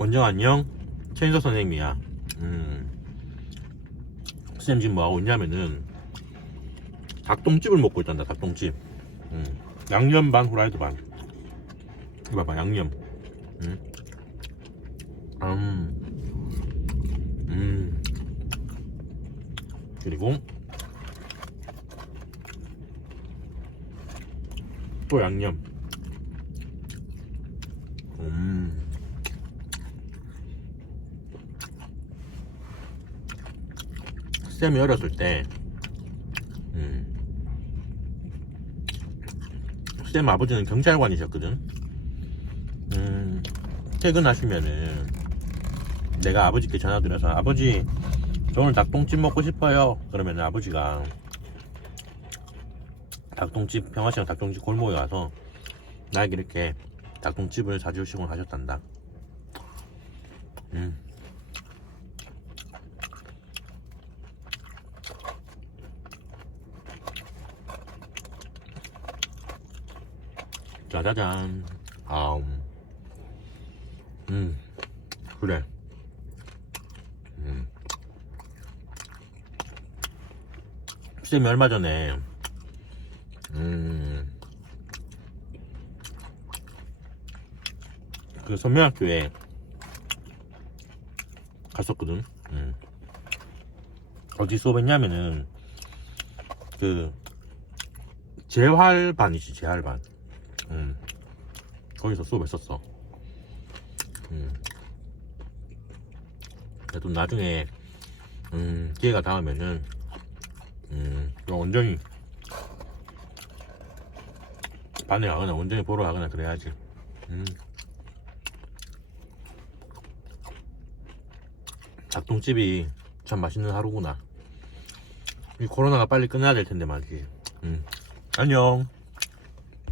원정 안녕 최인석 선생님이야 음. 선생님 지금 뭐하고 있냐면은 닭똥집을 먹고 있단다 닭똥집 음. 양념 반 후라이드 반 이거 봐봐 양념 음. 음. 음. 그리고 또 양념 음. 쌤이 어렸을 때, 음, 쌤 아버지는 경찰관이셨거든. 음, 퇴근하시면은 내가 아버지께 전화드려서 아버지 저 오늘 닭똥집 먹고 싶어요. 그러면 아버지가 닭똥집 평화시장 닭똥집 골목에 가서 나에게 이렇게 닭똥집을 사주시곤 하셨단다. 음. 짜자잔. 아음. 음. 그래. 음. 쌤이 얼마 전에, 음. 그 선명학교에 갔었거든. 음. 어디 수업했냐면은, 그, 재활반이지, 재활반. 음. 거기서 수업 했었어. 음. 그래도 나중에, 음, 기회가 닿으면은, 음, 또 원정이, 반에 가거나, 원정이 보러 가거나 그래야지. 음. 닭똥집이 참 맛있는 하루구나. 이 코로나가 빨리 끝나야 될 텐데 말이지. 음. 안녕.